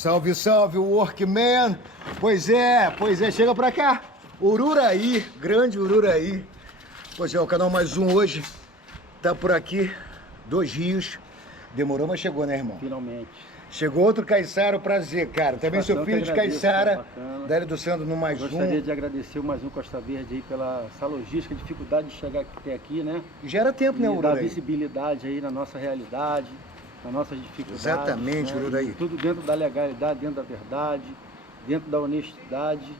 Salve, salve, Workman! Pois é, chega pra cá. Ururaí, grande Ururaí. Pois é, o canal Mais Um hoje tá por aqui, 2 Rios. Demorou, mas chegou, né, irmão? Finalmente. Chegou outro Caiçara, prazer, cara. Também sou filho de Caiçara, da Ilha do Santo no Mais Um. Gostaria de agradecer o Mais Um Costa Verde aí pela essa logística, dificuldade de chegar até aqui, né? E já era tempo, né, Ururaí? Dar visibilidade aí na nossa realidade, na nossa dificuldade. Exatamente, né? Ururaí. Tudo dentro da legalidade, dentro da verdade, dentro da honestidade.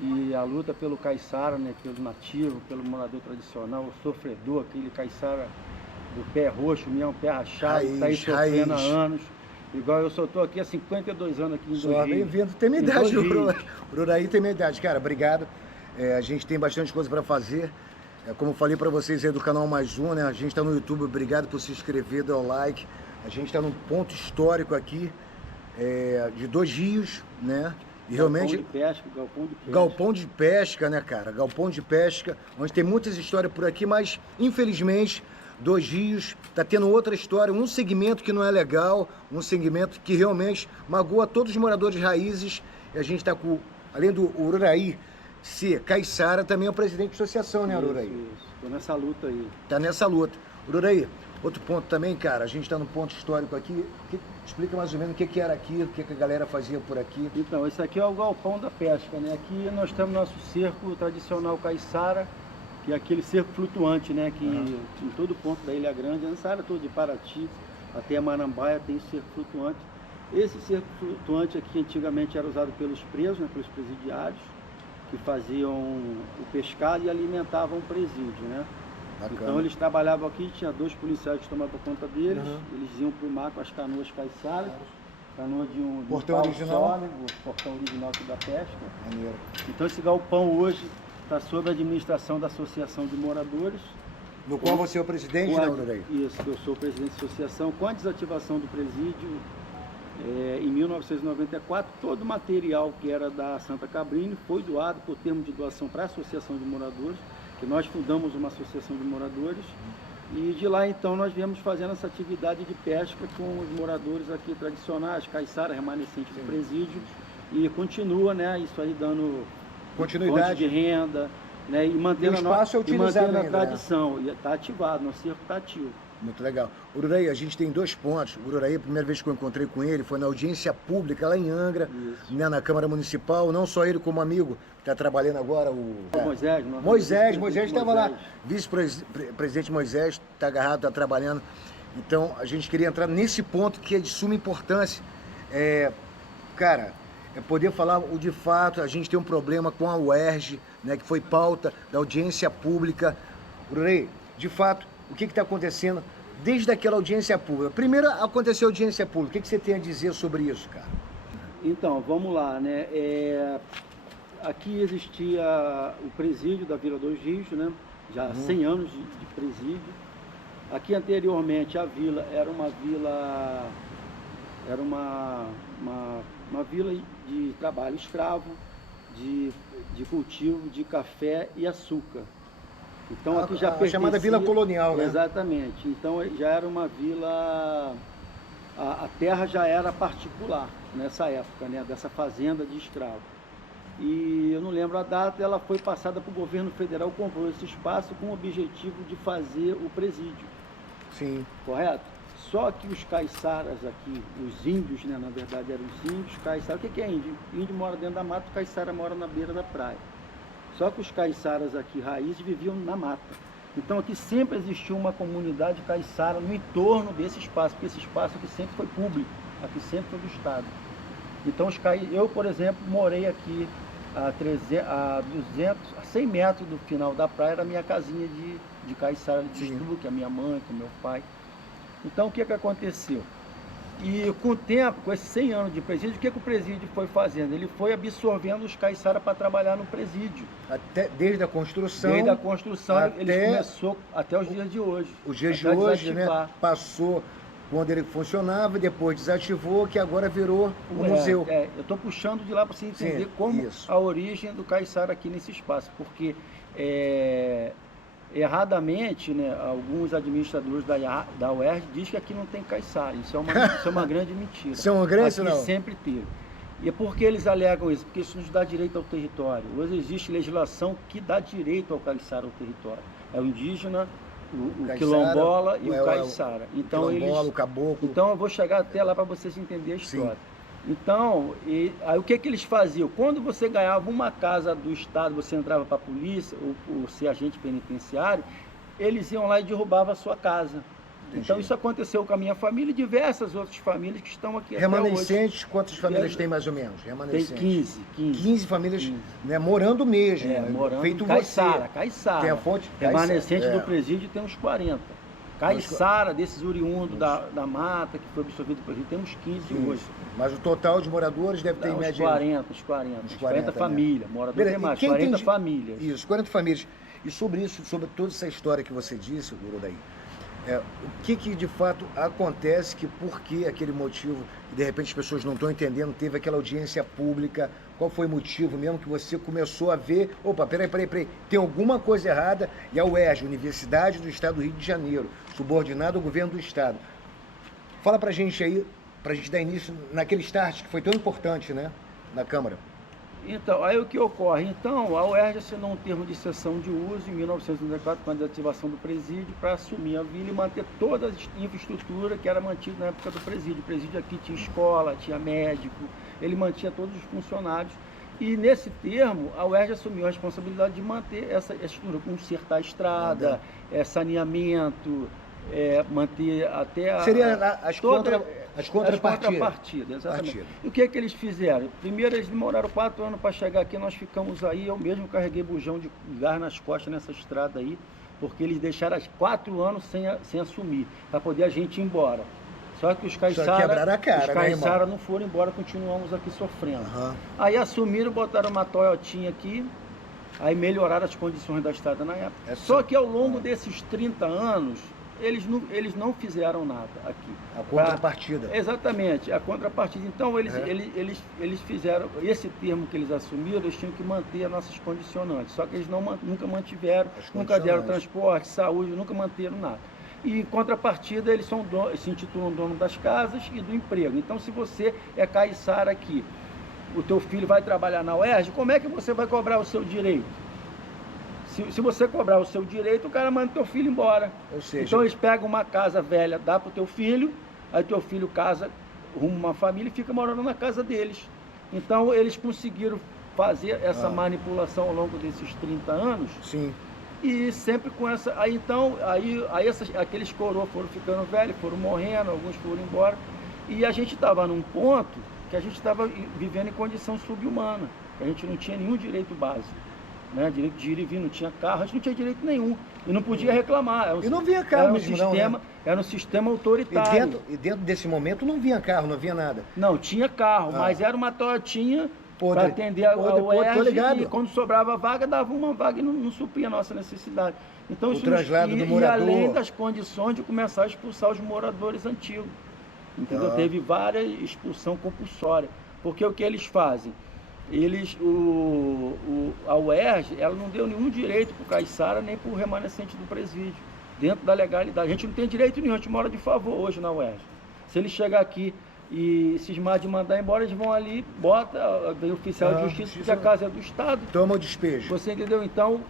E a luta pelo caiçara, né, pelo nativo, pelo morador tradicional, o sofredor, aquele caiçara do pé roxo mesmo, pé rachado, que está aí sofrendo há anos. Igual eu só estou aqui há 52 anos aqui em Só bem-vindo, tem minha idade, Ururaí tem minha idade. Cara, obrigado. A gente tem bastante coisa para fazer. Como eu falei para vocês aí do canal Mais Um, né? A gente está no YouTube, obrigado por se inscrever, dar o like. A gente está num ponto histórico aqui, de 2 rios, né? E realmente, galpão de pesca, né, cara? Galpão de pesca, onde tem muitas histórias por aqui, mas infelizmente 2 Rios tá tendo outra história, um segmento que não é legal, um segmento que realmente magoa todos os moradores raízes. E a gente tá com, além do Ururaí ser Caiçara, também é o presidente da associação, né, Ururaí? Isso. Tô nessa luta aí. Tá nessa luta. Ururaí, outro ponto também, cara, a gente tá no ponto histórico aqui. Explica mais ou menos o que era aqui, o que a galera fazia por aqui. Então, esse aqui é o galpão da pesca, né? Aqui nós temos nosso cerco tradicional caiçara, que é aquele cerco flutuante, né? Que em todo ponto da Ilha Grande, nessa área toda de Paraty até a Marambaia tem cerco flutuante. Esse cerco flutuante aqui antigamente era usado pelos presos, né? Pelos presidiários, que faziam o pescado e alimentavam o presídio, né? Bacana. Então eles trabalhavam aqui, tinha 2 policiais que tomavam conta deles, eles iam para o mar com as canoas caiçaras, canoa de um portão original, só, né? O portão original aqui da pesca. Maneiro. Então esse galpão hoje está sob a administração da Associação de Moradores. No qual você é o presidente, né, Ururaí? Isso, eu sou o presidente da associação. Com a desativação do presídio, em 1994, todo o material que era da Santa Cabrini foi doado por termo de doação para a Associação de Moradores, que nós fundamos uma associação de moradores, e de lá então nós viemos fazendo essa atividade de pesca com os moradores aqui tradicionais, caiçara, remanescente do presídio, e continua, né, isso aí dando continuidade de renda, né, e mantendo a tradição, e está ativado, nosso cerco está ativo. Muito legal. Ururaí, a gente tem 2 pontos. Ururaí, a primeira vez que eu encontrei com ele foi na audiência pública lá em Angra, né, na Câmara Municipal. Não só ele como amigo, que está trabalhando agora, o Moisés estava lá. Vice-presidente Moisés está agarrado, está trabalhando. Então, a gente queria entrar nesse ponto que é de suma importância. Cara, poder falar o de fato. A gente tem um problema com a UERJ, né, que foi pauta da audiência pública. Ururaí, de fato, o que está acontecendo desde aquela audiência pública? Primeiro aconteceu a audiência pública, o que você tem a dizer sobre isso, cara? Então, vamos lá, né? Aqui existia o presídio da Vila 2 Rios, né? Já há 100 anos de presídio. Aqui anteriormente a vila era uma vila, uma vila de trabalho escravo, de cultivo de café e açúcar. Então aqui já pertencia, chamada Vila Colonial, né? Exatamente. Então já era uma vila, a terra já era particular nessa época, né? Dessa fazenda de escravo. E eu não lembro a data, ela foi passada para o governo federal, comprou esse espaço com o objetivo de fazer o presídio. Sim. Correto? Só que os caiçaras aqui, os índios, né? Na verdade eram os índios, caiçaras. O que é índio? Índio mora dentro da mata, o caiçara mora na beira da praia. Só que os caiçaras aqui, raízes, viviam na mata. Então aqui sempre existiu uma comunidade caiçara no entorno desse espaço, porque esse espaço aqui sempre foi público, aqui sempre foi do Estado. Então eu, por exemplo, morei aqui a 100 metros do final da praia, era a minha casinha de caiçara de estuque, a minha mãe, com meu pai. Então o que aconteceu? E com o tempo, com esses 100 anos de presídio, o que o presídio foi fazendo? Ele foi absorvendo os caiçara para trabalhar no presídio. Desde a construção. Desde a construção, ele começou até os dias de hoje. Os dias de hoje, né? Passou quando ele funcionava, depois desativou, que agora virou um museu. Eu estou puxando de lá para você entender como a origem do caiçara aqui nesse espaço, porque erradamente, né, alguns administradores da UERJ dizem que aqui não tem caiçara. Isso é uma grande mentira. Isso é uma grande, aqui não? sempre teve. E por que eles alegam isso? Porque isso nos dá direito ao território. Hoje existe legislação que dá direito ao caiçara ao território. É o indígena, o quilombola e o caiçara. Então, o caboclo. Então eu vou chegar até lá para vocês entenderem a história. Sim. Então, aí o que eles faziam? Quando você ganhava uma casa do Estado, você entrava para a polícia, ou ser agente penitenciário, eles iam lá e derrubavam a sua casa. Entendi. Então isso aconteceu com a minha família e diversas outras famílias que estão aqui Remanescentes, até hoje. Quantas famílias tem mais ou menos? Tem 15 famílias 15. Né, morando mesmo. Morando. Feito Caiçara, você. Caiçara. Tem a fonte? Remanescente do presídio tem uns 40. Caiçara, desses oriundos da mata, que foi absorvido pelo presídio, temos 15 hoje. Mas o total de moradores deve ter em média... Uns 40 famílias. Morador tem mais, 40 famílias. Isso, 40 famílias. E sobre isso, sobre toda essa história que você disse, Urodaí, o que de fato acontece, por que aquele motivo, de repente as pessoas não estão entendendo, teve aquela audiência pública, qual foi o motivo mesmo que você começou a ver, opa, peraí, tem alguma coisa errada, e a UERJ, Universidade do Estado do Rio de Janeiro, subordinada ao governo do Estado. Fala pra gente aí, pra gente dar início naquele start que foi tão importante, né, na Câmara. Então, aí o que ocorre? Então, a UERJ assinou um termo de cessão de uso em 1994, com a desativação do presídio, para assumir a vila e manter toda a infraestrutura que era mantida na época do presídio. O presídio aqui tinha escola, tinha médico, ele mantinha todos os funcionários. E nesse termo, a UERJ assumiu a responsabilidade de manter essa estrutura, consertar a estrada, saneamento, manter até a... Seria as contrapartidas. Exatamente. E o que eles fizeram? Primeiro, eles demoraram 4 anos para chegar aqui, nós ficamos aí, eu mesmo carreguei bujão de gás nas costas nessa estrada aí, porque eles deixaram 4 anos sem assumir, para poder a gente ir embora. Só que os caiçara não foram embora, continuamos aqui sofrendo. Aí assumiram, botaram uma Toyotinha aqui, aí melhoraram as condições da estrada na época. Só que ao longo desses 30 anos, eles não fizeram nada aqui. A contrapartida. Exatamente, a contrapartida. Então, eles fizeram, esse termo que eles assumiram, eles tinham que manter as nossas condicionantes. Só que eles nunca mantiveram, nunca deram transporte, saúde, nunca manteram nada. E em contrapartida, eles se intitulam dono das casas e do emprego. Então, se você é caiçara aqui, o teu filho vai trabalhar na UERJ, como é que você vai cobrar o seu direito? Se você cobrar o seu direito, o cara manda o teu filho embora. Ou seja... Então eles pegam uma casa velha, dá para o teu filho, aí teu filho casa, arruma uma família e fica morando na casa deles. Então eles conseguiram fazer essa manipulação ao longo desses 30 anos. Sim. E sempre com essa... aqueles coroas foram ficando velhos, foram morrendo, alguns foram embora. E a gente estava num ponto que a gente estava vivendo em condição subhumana. A gente não tinha nenhum direito básico. Né? Direito de ir e vir, não tinha carro, a gente não tinha direito nenhum. E não podia reclamar. E não vinha carro mesmo, né? Era um sistema autoritário. E dentro desse momento não vinha carro, não vinha nada. Não, tinha carro, mas era uma Toyotinha para atender a UERJ, e quando sobrava vaga, dava uma vaga e não supria a nossa necessidade. Então, o traslado do morador. E além das condições de começar a expulsar os moradores antigos. Entendeu? Teve várias expulsão compulsória. Porque o que eles fazem? A UERJ, ela não deu nenhum direito para o caiçara nem para o remanescente do presídio, dentro da legalidade. A gente não tem direito nenhum, a gente mora de favor hoje na UERJ. Se ele chegar aqui e cismar de mandar embora, eles vão ali, vem o oficial de justiça, porque a casa é do Estado. Toma o despejo. Você entendeu? Então,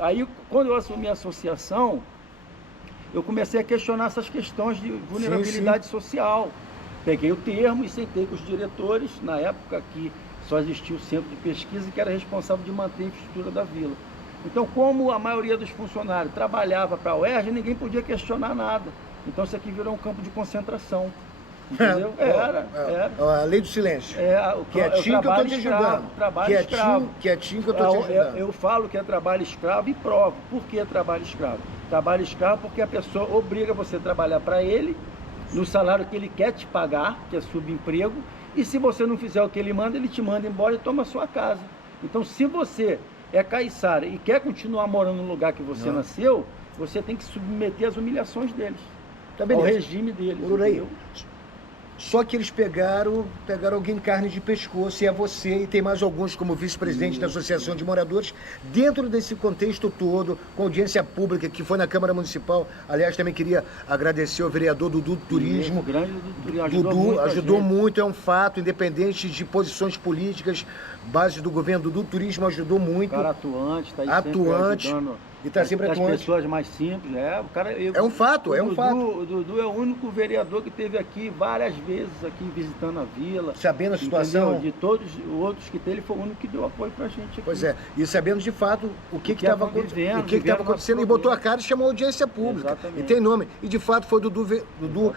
aí quando eu assumi a associação, eu comecei a questionar essas questões de vulnerabilidade social. Peguei o termo e sentei com os diretores, na época que só existia o centro de pesquisa que era responsável de manter a infraestrutura da vila. Então, como a maioria dos funcionários trabalhava para a UERJ, ninguém podia questionar nada. Então, isso aqui virou um campo de concentração. Entendeu? Era. A lei do silêncio. Quietinho que eu estou te ajudando. Quietinho que eu estou te ajudando. Eu falo que é trabalho escravo e provo. Por que trabalho escravo? Trabalho escravo porque a pessoa obriga você a trabalhar para ele, no salário que ele quer te pagar, que é subemprego, e se você não fizer o que ele te manda embora e toma a sua casa. Então, se você é caiçara e quer continuar morando no lugar que você nasceu, você tem que submeter às humilhações deles, ao regime deles. Só que eles pegaram alguém em carne de pescoço, e é você, e tem mais alguns como vice-presidente da Associação de Moradores, dentro desse contexto todo, com audiência pública, que foi na Câmara Municipal. Aliás, também queria agradecer ao vereador Dudu do Turismo. Grande Dudu, ajudou muito, é um fato, independente de posições políticas, base do governo, Dudu Turismo ajudou muito. Cara atuante, está aí atuante. sempre ajudando. E está sempre atuante. As pessoas mais simples, o cara... É um fato, é um fato. O Dudu é o único vereador que esteve aqui várias vezes, aqui visitando a vila. Sabendo a situação. Entendeu? De todos os outros que tem, ele foi o único que deu apoio pra gente aqui. Pois é, e sabendo de fato o que estava acontecendo, e botou a cara e chamou a audiência pública. Exatamente. E tem nome. E de fato foi Dudu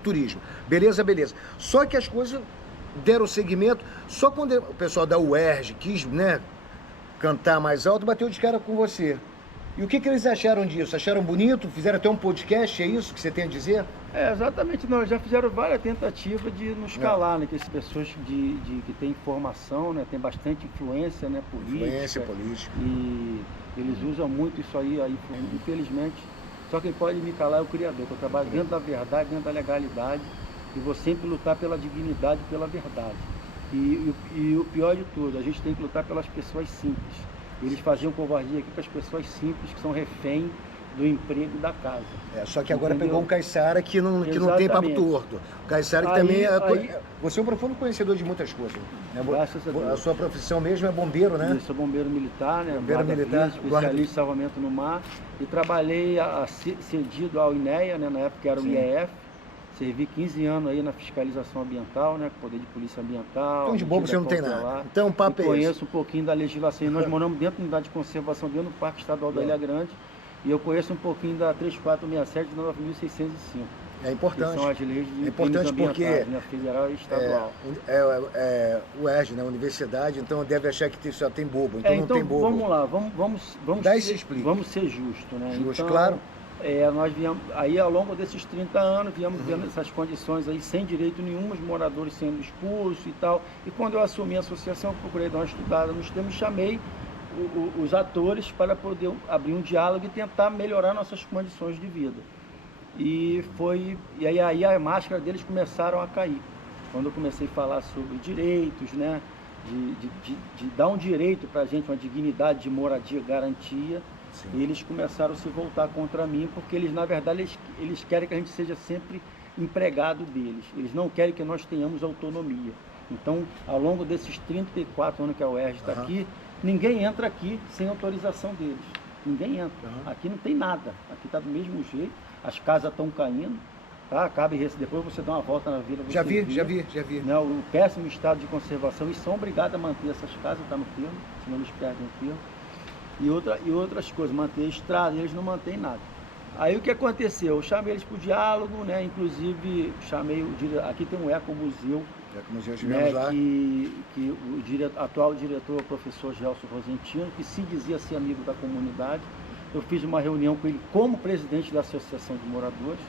Turismo. Beleza. Só que as coisas deram seguimento, só quando o pessoal da UERJ quis, né, cantar mais alto, bateu de cara com você. E o que eles acharam disso? Acharam bonito? Fizeram até um podcast, é isso que você tem a dizer? Exatamente, não, já fizeram várias tentativas de nos calar, né, que essas pessoas que têm informação, né, tem bastante influência, né, política. E eles usam muito isso aí, infelizmente, só quem pode me calar é o Criador, que eu trabalho dentro da verdade, dentro da legalidade, e vou sempre lutar pela dignidade e pela verdade. E o pior de tudo, a gente tem que lutar pelas pessoas simples. Eles faziam covardia aqui com as pessoas simples, que são refém do emprego e da casa. Só que agora Entendeu? pegou um caiçara que não tem papo torto. O caiçara que também você é um profundo conhecedor de muitas coisas. Né? Graças a Deus. A sua profissão mesmo é bombeiro, né? Eu sou bombeiro militar, né? Bombeiro militar, especialista em salvamento no mar. E trabalhei cedido ao INEA, né? Na época era o IEF. Servi 15 anos aí na fiscalização ambiental, né? Com poder de polícia ambiental. Então de bobo você não tem nada. Então o papo é esse. Conheço um pouquinho da legislação. E nós moramos dentro da unidade de conservação, dentro do Parque Estadual da Ilha Grande. E eu conheço um pouquinho da 3467 de 9605. É importante. Que são as leis de importante porque né? Federal e estadual. O ERJ, né? Universidade, então deve achar que só tem bobo. Então não tem bobo. Vamos lá, vamos Dá esse explique. Vamos ser justos, né? Justo, então, claro. Nós viemos, aí ao longo desses 30 anos, viemos vendo essas condições aí, sem direito nenhum, os moradores sendo expulsos e tal. E quando eu assumi a associação, eu procurei dar uma estudada nos termos, chamei os atores para poder abrir um diálogo e tentar melhorar nossas condições de vida. E aí a máscara deles começaram a cair. Quando eu comecei a falar sobre direitos, né, de dar um direito para a gente, uma dignidade de moradia, garantia, sim, eles começaram a se voltar contra mim, porque eles, na verdade, eles querem que a gente seja sempre empregado deles. Eles não querem que nós tenhamos autonomia. Então, ao longo desses 34 anos que a UERJ está aqui, ninguém entra aqui sem autorização deles. Ninguém entra. Aqui não tem nada. Aqui está do mesmo jeito. As casas estão caindo. Tá? Depois você dá uma volta na vila. Já vi. Né? O péssimo estado de conservação. Eles são obrigados a manter essas casas, está no termo, senão eles perdem o termo. E outras coisas, manter a estrada, eles não mantêm nada. Aí o que aconteceu? Eu chamei eles para o diálogo, né? Inclusive chamei aqui tem um ecomuseu, né? que o atual diretor, o professor Gelson Rosentino, que se dizia ser amigo da comunidade. Eu fiz uma reunião com ele como presidente da Associação de Moradores,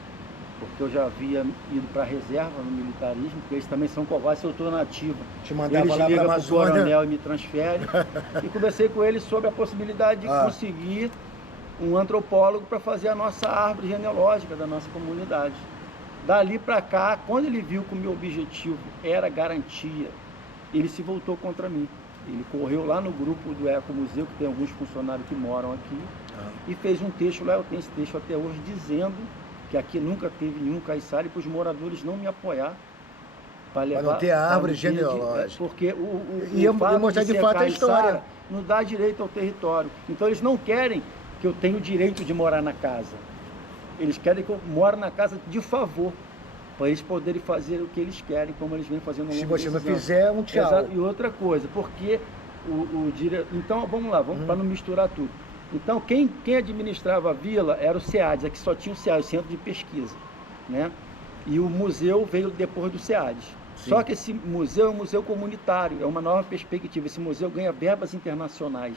porque eu já havia ido para a reserva no militarismo, porque eles também são covardes, eu estou na ativa. Eles ligam para o coronel e me transferem. E conversei com ele sobre a possibilidade de conseguir um antropólogo para fazer a nossa árvore genealógica da nossa comunidade. Dali para cá, quando ele viu que o meu objetivo era garantia, ele se voltou contra mim. Ele correu lá no grupo do Ecomuseu, que tem alguns funcionários que moram aqui, e fez um texto lá, eu tenho esse texto até hoje, dizendo que aqui nunca teve nenhum caiçara e para os moradores não me apoiar para levar... Para não ter a árvore genealógica. Porque e mostrar de fato a história. Não dá direito ao território. Então eles não querem que eu tenha o direito de morar na casa. Eles querem que eu more na casa de favor, para eles poderem fazer o que eles querem, como eles vêm fazendo ao longo desses anos. Se você não fizer, um tchau. Exato. E outra coisa, porque o diretor... Então, vamos lá, para não misturar tudo. Então, quem administrava a vila era o SEADES, aqui só tinha o SEADES, o Centro de Pesquisa, né? E o museu veio depois do SEADES. Sim. Só que esse museu é um museu comunitário, é uma nova perspectiva. Esse museu ganha verbas internacionais.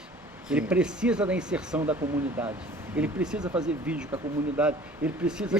Sim. Ele precisa da inserção da comunidade. Ele precisa fazer vídeo com a comunidade. Ele precisa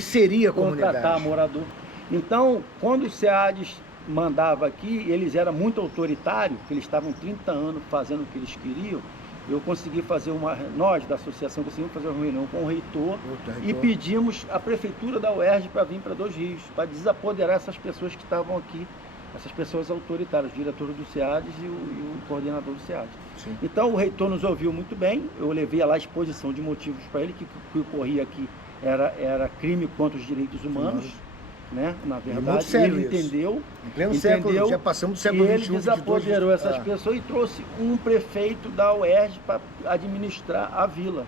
contratar morador. Então, quando o SEADES mandava aqui, eles eram muito autoritários, porque eles estavam 30 anos fazendo o que eles queriam. eu consegui fazer nós da associação conseguimos fazer uma reunião com o reitor e reitor. pedimos a prefeitura da UERJ para vir para Dois Rios, para desapoderar essas pessoas que estavam aqui, essas pessoas autoritárias, o diretor do SEADES e o coordenador do SEADES. Sim. Então o reitor nos ouviu muito bem, eu levei lá a exposição de motivos para ele, que ocorria aqui era crime contra os direitos humanos, né? Na verdade, muito sério ele isso. entendeu. Em pleno século, já passamos do século E ele XXI. desapoderou essas pessoas e trouxe um prefeito da UERJ para administrar a vila,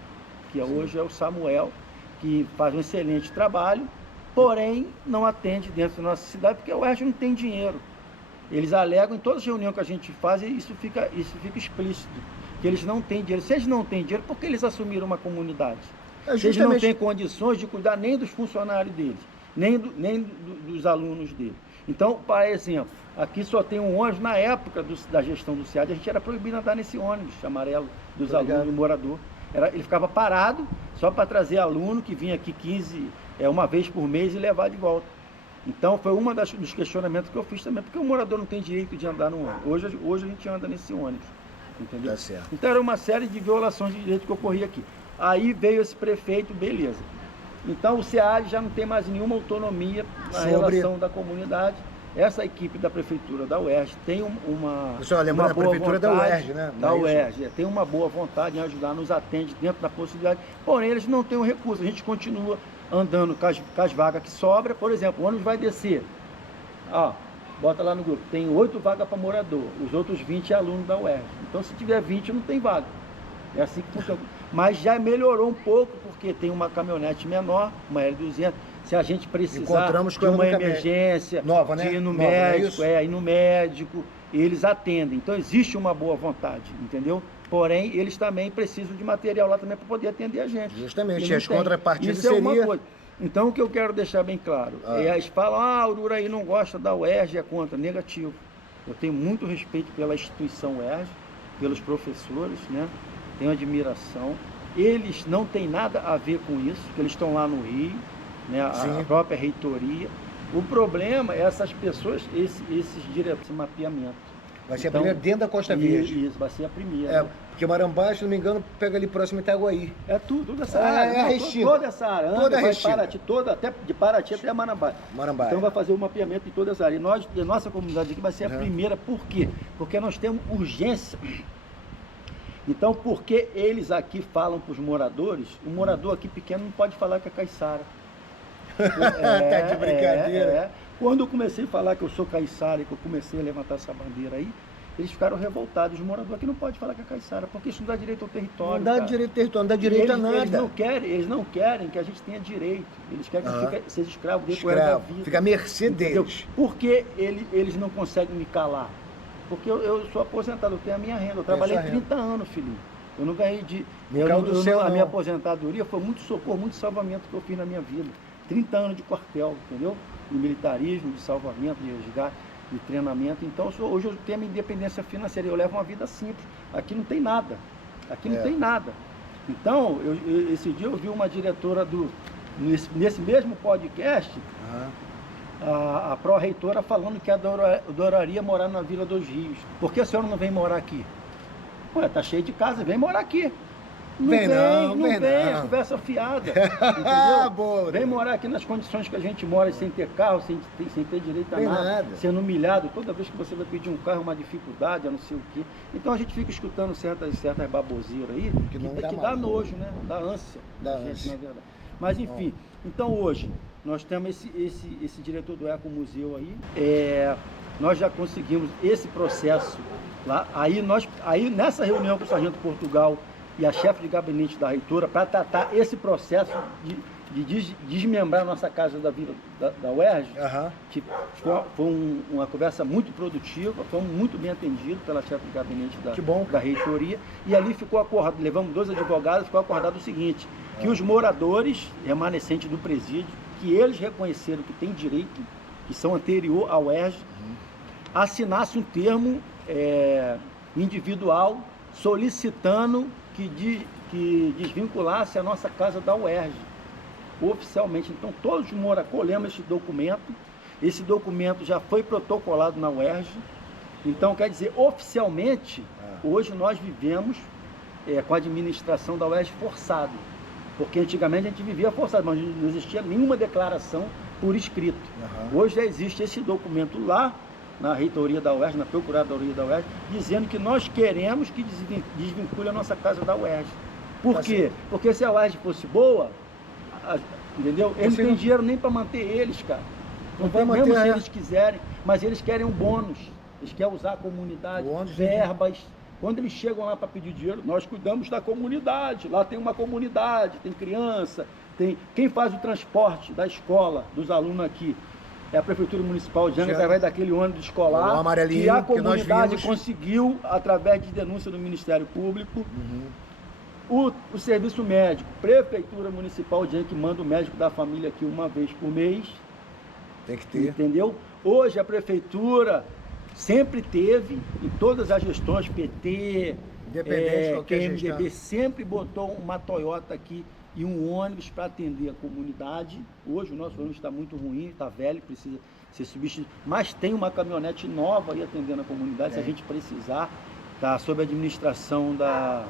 que hoje é o Samuel, que faz um excelente trabalho, porém não atende dentro da nossa cidade, porque a UERJ não tem dinheiro. Eles alegam em todas as reuniões que a gente faz, e isso fica explícito, que eles não têm dinheiro. Se eles não têm dinheiro, por que eles assumiram uma comunidade? Se eles não têm condições de cuidar nem dos funcionários deles, nem dos alunos dele. Então, por exemplo, aqui só tem um ônibus. Na época da gestão do SEAD, a gente era proibido andar nesse ônibus amarelo dos alunos e morador. Ele ficava parado só para trazer aluno que vinha aqui uma vez por mês e levar de volta. Então, foi um dos questionamentos que eu fiz também, porque o morador não tem direito de andar no ônibus. Hoje a gente anda nesse ônibus, entendeu? Tá certo. Então, era uma série de violações de direito que ocorria aqui. Aí veio esse prefeito, beleza. Então, o SEAD já não tem mais nenhuma autonomia na relação da comunidade. Essa equipe da prefeitura da UERJ tem uma lembrando, a prefeitura da UERJ, né? Da UERJ, tem uma boa vontade em ajudar, nos atende dentro da possibilidade, porém eles não têm o recurso. A gente continua andando com as vagas que sobram. Por exemplo, o ônibus vai descer, bota lá no grupo, tem 8 vagas para morador, os outros 20 é aluno da UERJ. Então, se tiver 20, não tem vaga. É assim que funciona. Mas já melhorou um pouco, porque tem uma caminhonete menor, uma L200. Se a gente precisar de uma emergência, nova, né? de ir no médico, ir no médico, eles atendem. Então existe uma boa vontade, entendeu? Porém, eles também precisam de material lá também para poder atender a gente. Justamente, as contrapartidas seria... Isso é uma coisa. Então, o que eu quero deixar bem claro, eles falam, o Ururaí não gosta da UERJ, é contra. Negativo. Eu tenho muito respeito pela instituição UERJ, pelos professores, né? Tenho admiração. Eles não têm nada a ver com isso, porque eles estão lá no Rio, né? A própria reitoria. O problema é essas pessoas, esses diretores, esse mapeamento. Vai ser a primeira dentro da Costa Verde. Isso, vai ser a primeira. Porque Marambá, se não me engano, pega ali próximo a Itaguaí. É tudo essa área. Toda essa área. Toda a Paraty, até de Paraty até Marambá. Então vai fazer o mapeamento de toda essa área. E a nossa comunidade aqui vai ser a primeira. Por quê? Porque nós temos urgência. Então, por que eles aqui falam para os moradores? O morador aqui pequeno não pode falar que é caiçara. Tá de brincadeira. Quando eu comecei a falar que eu sou caiçara e que eu comecei a levantar essa bandeira aí, eles ficaram revoltados. Os moradores aqui não podem falar que é caiçara, porque isso não dá direito ao território. Não dá direito ao território, não dá direito a nada. Eles não querem que a gente tenha direito. Eles querem que seja escravo dentro da vida. Fica à mercê deles. Por que eles não conseguem me calar? Porque eu sou aposentado, eu tenho a minha renda. Eu trabalhei 30 anos, filhinho. Eu não ganhei de... A minha aposentadoria foi muito socorro, muito salvamento que eu fiz na minha vida. 30 anos de quartel, entendeu? De militarismo, de salvamento, de resgate, de treinamento. Então, hoje eu tenho a minha independência financeira. Eu levo uma vida simples. Aqui não tem nada. Aqui não tem nada. Então, esse dia eu vi uma diretora nesse mesmo podcast... A pró-reitora falando que adoraria morar na Vila dos Rios. Por que a senhora não vem morar aqui? Ué, tá cheio de casa, vem morar aqui. Não vem, conversa fiada. Entendeu? Vem morar aqui nas condições que a gente mora, sem ter carro, sem ter direito a nada, sendo humilhado. Toda vez que você vai pedir um carro, uma dificuldade, a não sei o quê. Então a gente fica escutando certas baboseiras aí, que dá nojo, né? Dá ânsia. Na verdade. Mas enfim, então hoje... Nós temos esse diretor do Ecomuseu aí, nós já conseguimos esse processo lá, aí nessa reunião com o Sargento Portugal e a chefe de gabinete da reitora, para tratar esse processo de desmembrar a nossa casa da Vila da UERJ, que foi uma conversa muito produtiva, fomos muito bem atendidos pela chefe de gabinete da reitoria, e ali ficou acordado, levamos 2 advogados, ficou acordado o seguinte, que os moradores remanescentes do presídio, que eles reconheceram que tem direito, que são anterior ao UERJ, assinasse um termo individual solicitando que desvinculasse a nossa casa da UERJ, oficialmente. Então todos os moradores colhemos esse documento já foi protocolado na UERJ. Então quer dizer, oficialmente, hoje nós vivemos com a administração da UERJ forçado. Porque antigamente a gente vivia forçado, mas não existia nenhuma declaração por escrito. Hoje já existe esse documento lá na reitoria da UERJ, na procuradoria da UERJ, dizendo que nós queremos que desvincule a nossa casa da UERJ. Por quê? Porque se a UERJ fosse boa, entendeu? Eles não têm dinheiro nem para manter eles, cara. Não tem, mesmo se eles quiserem, mas eles querem um bônus. Eles querem usar a comunidade, verbas. Quando eles chegam lá para pedir dinheiro, nós cuidamos da comunidade. Lá tem uma comunidade, tem criança, tem... Quem faz o transporte da escola, dos alunos aqui, é a Prefeitura Municipal de Angra, através daquele ônibus escolar, que a comunidade conseguiu, através de denúncia do Ministério Público. O serviço médico, Prefeitura Municipal de Angra, que manda o médico da família aqui uma vez por mês. Tem que ter. Entendeu? Hoje a Prefeitura sempre teve, em todas as gestões, PT, PMDB, sempre botou uma Toyota aqui e um ônibus para atender a comunidade. Hoje o nosso ônibus está muito ruim, está velho, precisa ser substituído, mas tem uma caminhonete nova aí atendendo a comunidade, se a gente precisar, está sob a administração da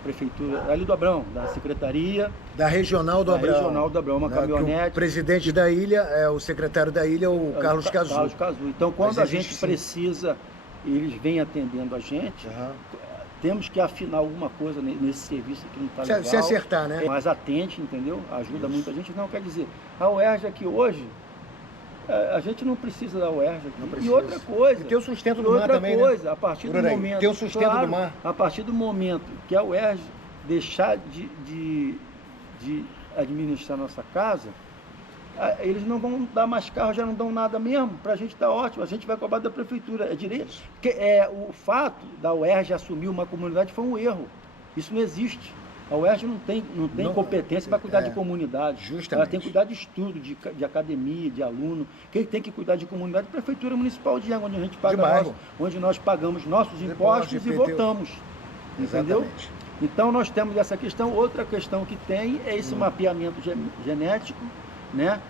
Prefeitura, ali do Abrão, da Secretaria. Da Regional do Abrão. Regional do Abrão, uma caminhonete. O presidente da ilha, o secretário da ilha, o Carlos Cazu. Carlos Cazu. Então, quando a gente precisa, eles vêm atendendo a gente. Temos que afinar alguma coisa nesse serviço que não está legal. Se acertar, né? Mas atende, entendeu? Ajuda muita gente. Não, quer dizer, a UERJ aqui hoje, a gente não precisa da UERJ aqui. E outra coisa... E tem o sustento do mar também, né? A partir do momento... Tem o sustento do mar. A partir do momento que a UERJ deixar de administrar nossa casa, eles não vão dar mais carro, já não dão nada mesmo. Para a gente está ótimo, a gente vai cobrar da Prefeitura. É direito. O fato da UERJ assumir uma comunidade foi um erro. Isso não existe. A UERJ não tem competência para cuidar de comunidade. Justamente. Ela tem que cuidar de estudo, de academia, de aluno. Quem tem que cuidar de comunidade é a Prefeitura Municipal de Angra, onde a gente paga onde nós pagamos nossos impostos e votamos. Entendeu? Exatamente. Então nós temos essa questão. Outra questão que tem é esse mapeamento genético, né?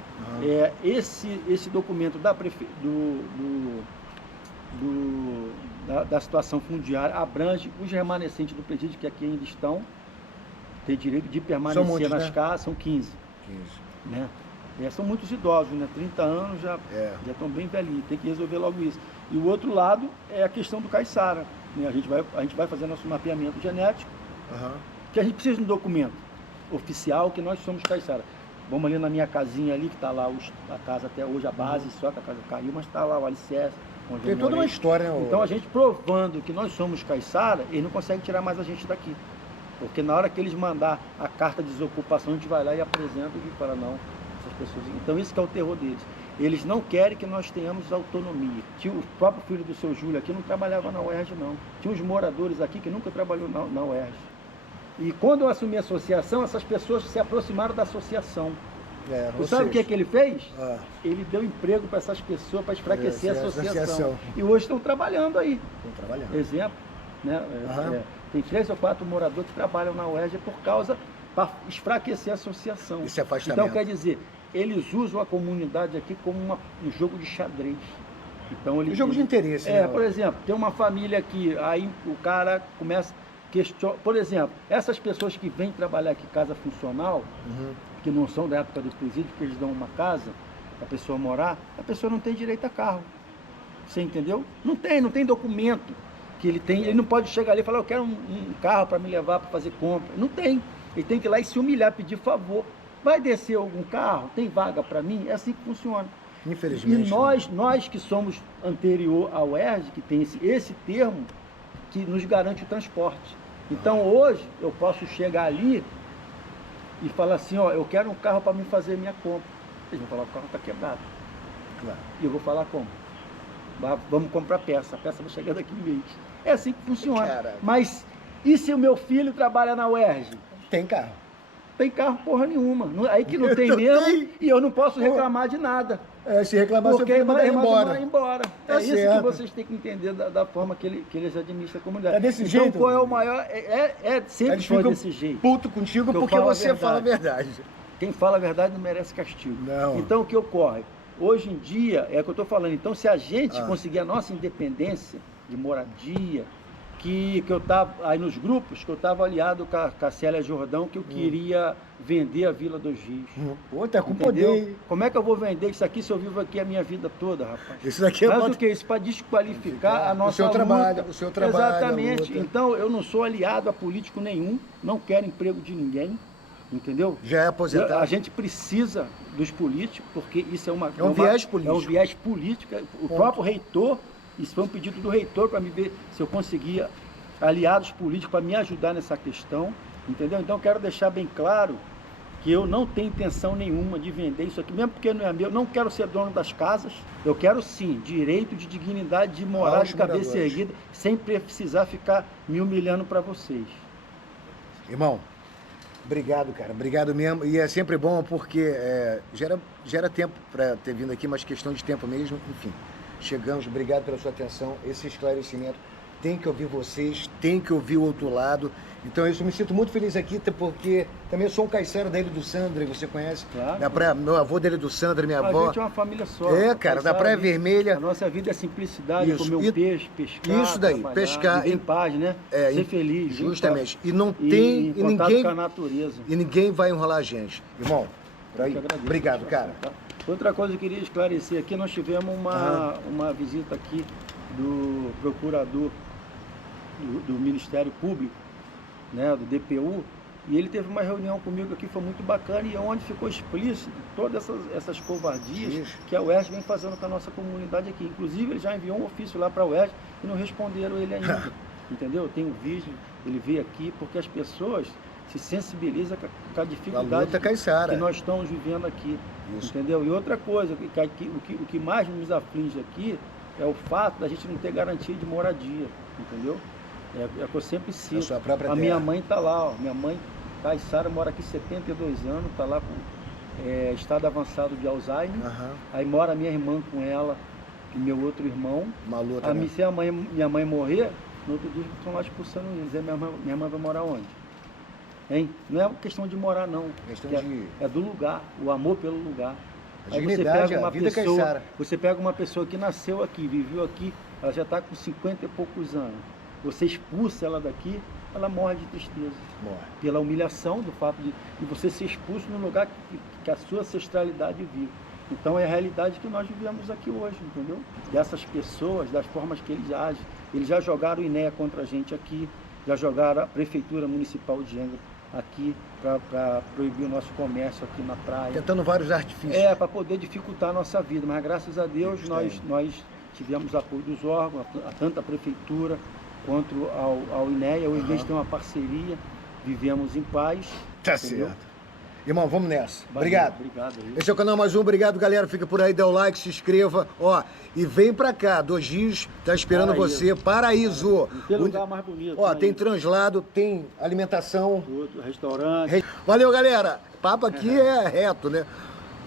Esse documento da situação fundiária abrange os remanescentes do presídio que aqui ainda estão. Tem direito de permanecer nas casas, são 15. Né? São muitos idosos, né? 30 anos já estão bem velhinhos, tem que resolver logo isso. E o outro lado é a questão do caiçara. Né? A gente vai fazer nosso mapeamento genético, que a gente precisa de um documento oficial que nós somos caiçara. Vamos ali na minha casinha ali, que está lá a casa até hoje, a base, só que a casa caiu, mas está lá o alicerce. Tem toda uma história, né? Então a gente provando que nós somos caiçara, eles não conseguem tirar mais a gente daqui. Porque na hora que eles mandar a carta de desocupação, a gente vai lá e apresenta e fala, não, essas pessoas... Então isso que é o terror deles. Eles não querem que nós tenhamos autonomia. O próprio filho do seu Júlio aqui não trabalhava na UERJ, não. Tinha uns moradores aqui que nunca trabalhou na UERJ. E quando eu assumi a associação, essas pessoas se aproximaram da associação. Você sabe o que ele fez? Ele deu emprego para essas pessoas, para enfraquecer a associação. E hoje estão trabalhando aí. Estão trabalhando. Exemplo, né? Tem 3 ou 4 moradores que trabalham na UERJ para enfraquecer a associação. Esse afastamento. Então, quer dizer, eles usam a comunidade aqui como um jogo de xadrez. Então, um jogo de interesse. Né? Por exemplo, tem uma família aqui, aí o cara começa a questionar. Por exemplo, essas pessoas que vêm trabalhar aqui casa funcional, que não são da época do presídio, que eles dão uma casa para a pessoa morar, a pessoa não tem direito a carro. Você entendeu? Não tem documento que ele tem. Ele não pode chegar ali e falar, eu quero um carro para me levar para fazer compra. Não tem. Ele tem que ir lá e se humilhar, pedir favor. Vai descer algum carro? Tem vaga para mim? É assim que funciona. Infelizmente. E nós que somos anterior ao UERJ, que tem esse termo, que nos garante o transporte. Então hoje eu posso chegar ali e falar assim, eu quero um carro para me fazer minha compra. Eles vão falar, o carro está quebrado. Claro. E eu vou falar como? Vamos comprar peça, a peça vai chegar daqui a mês. É assim que funciona. Caraca. Mas e se o meu filho trabalha na UERJ? Tem carro. Tem carro porra nenhuma. Aí que não tem mesmo, e eu não posso reclamar de nada. Se reclamar, porque você vai mandar embora. É isso certo. Que vocês têm que entender da forma que eles administram a comunidade. É desse então, jeito? Qual é o maior... sempre foi desse jeito. Puto contigo porque você fala a verdade. Quem fala a verdade não merece castigo. Não. Então, o que ocorre? Hoje em dia, é o que eu estou falando, então se a gente conseguir a nossa independência de moradia, que eu estava aí nos grupos, que eu estava aliado com a Célia Jordão, que eu queria vender a Vila dos Rios. Pô, tá com Entendeu? poder, hein? Como é que eu vou vender isso aqui se eu vivo aqui a minha vida toda, rapaz? Isso daqui é Mas pode- o que? Isso para desqualificar a O nossa seu luta. trabalho, o seu trabalho, a Exatamente. luta. Então, eu não sou aliado a político nenhum, não quero emprego de ninguém, entendeu? Já é aposentado. A gente precisa dos políticos, porque isso é uma... É um viés político. É um viés político. O próprio reitor, isso foi um pedido do reitor para me ver se eu conseguia aliados políticos para me ajudar nessa questão, entendeu? Então, eu quero deixar bem claro que eu não tenho intenção nenhuma de vender isso aqui, mesmo porque não é meu, não quero ser dono das casas, eu quero sim direito de dignidade de morar Aos de cabeça moradores. erguida, sem precisar ficar me humilhando para vocês. Irmão, obrigado, cara. Obrigado mesmo. E é sempre bom porque gera tempo para ter vindo aqui, mas questão de tempo mesmo. Enfim, chegamos. Obrigado pela sua atenção. Esse esclarecimento. Tem que ouvir vocês, tem que ouvir o outro lado. Então, isso, eu me sinto muito feliz aqui, porque também sou um caiçara da Ilha do Sandra, você conhece? Claro. Da praia, meu avô da Ilha do Sandra, minha A avó. gente é uma família só. É, cara, da Praia Vermelha. A nossa vida é simplicidade, Isso. comer um E- peixe, pescar, isso daí, trabalhar, pescar. viver em paz, né? É, Ser feliz. Justamente. E não E tem, em e contato ninguém, com a natureza. e ninguém vai enrolar a gente. Irmão, por aí. Eu que agradeço, Obrigado, satisfação, cara. tá? Outra coisa que eu queria esclarecer aqui, nós tivemos uma visita aqui do procurador do Ministério Público, né, do DPU, e ele teve uma reunião comigo aqui, foi muito bacana, e onde ficou explícito todas essas covardias Isso. que a UERJ vem fazendo com a nossa comunidade aqui. Inclusive, ele já enviou um ofício lá para a UERJ e não responderam ele ainda. Entendeu? Tem um vídeo, ele veio aqui, porque as pessoas se sensibilizam com a A dificuldade luta caiçara. que nós estamos vivendo aqui. Isso. Entendeu? E outra coisa, o que mais nos aflige aqui é o fato da gente não ter garantia de moradia, entendeu? É o que eu sempre cito. Na sua própria A minha terra. mãe está lá, ó. Minha mãe, Caissara, mora aqui 72 anos, está lá com estado avançado de Alzheimer. Aham. Aí mora minha irmã com ela e meu outro irmão. Uma luta, né? Se minha mãe morrer, no outro dia estão lá expulsando eles. Aí minha mãe vai morar onde? Hein? Não é uma questão de morar, não. Questão Que de- é do lugar, o amor pelo lugar. A Aí dignidade, a vida caiçara. você pega uma pessoa que nasceu aqui, viveu aqui, ela já está com 50 e poucos anos. Você expulsa ela daqui, ela morre de tristeza. Morre. Pela humilhação do fato de você ser expulso no lugar que a sua ancestralidade vive. Então é a realidade que nós vivemos aqui hoje, entendeu? Dessas pessoas, das formas que eles agem. Eles já jogaram o INEA contra a gente aqui, já jogaram a Prefeitura Municipal de Angra aqui para proibir o nosso comércio aqui na praia. Tentando vários artifícios. Para poder dificultar a nossa vida, mas graças a Deus nós tivemos apoio dos órgãos, tanto a Prefeitura quanto ao INEA. Eu, em vez de ter uma parceria, vivemos em paz. Tá entendeu? certo. Irmão, vamos nessa. Valeu, Obrigado. Obrigado. Aí. Esse é o canal Mais Um. Obrigado, galera. Fica por aí, dá o like, se inscreva. Ó, e vem pra cá. Dos Rios tá esperando Paraíso. você. Paraíso. Não tem lugar mais bonito. Ó, né? tem translado, tem alimentação. Outro restaurante. Valeu, galera. Papo aqui é reto, né?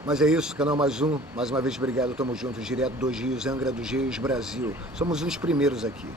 Mas é isso, canal Mais Um. Mais uma vez, obrigado. Tamo juntos, direto dos Rios, Angra dos Reis, Brasil. Somos os primeiros aqui.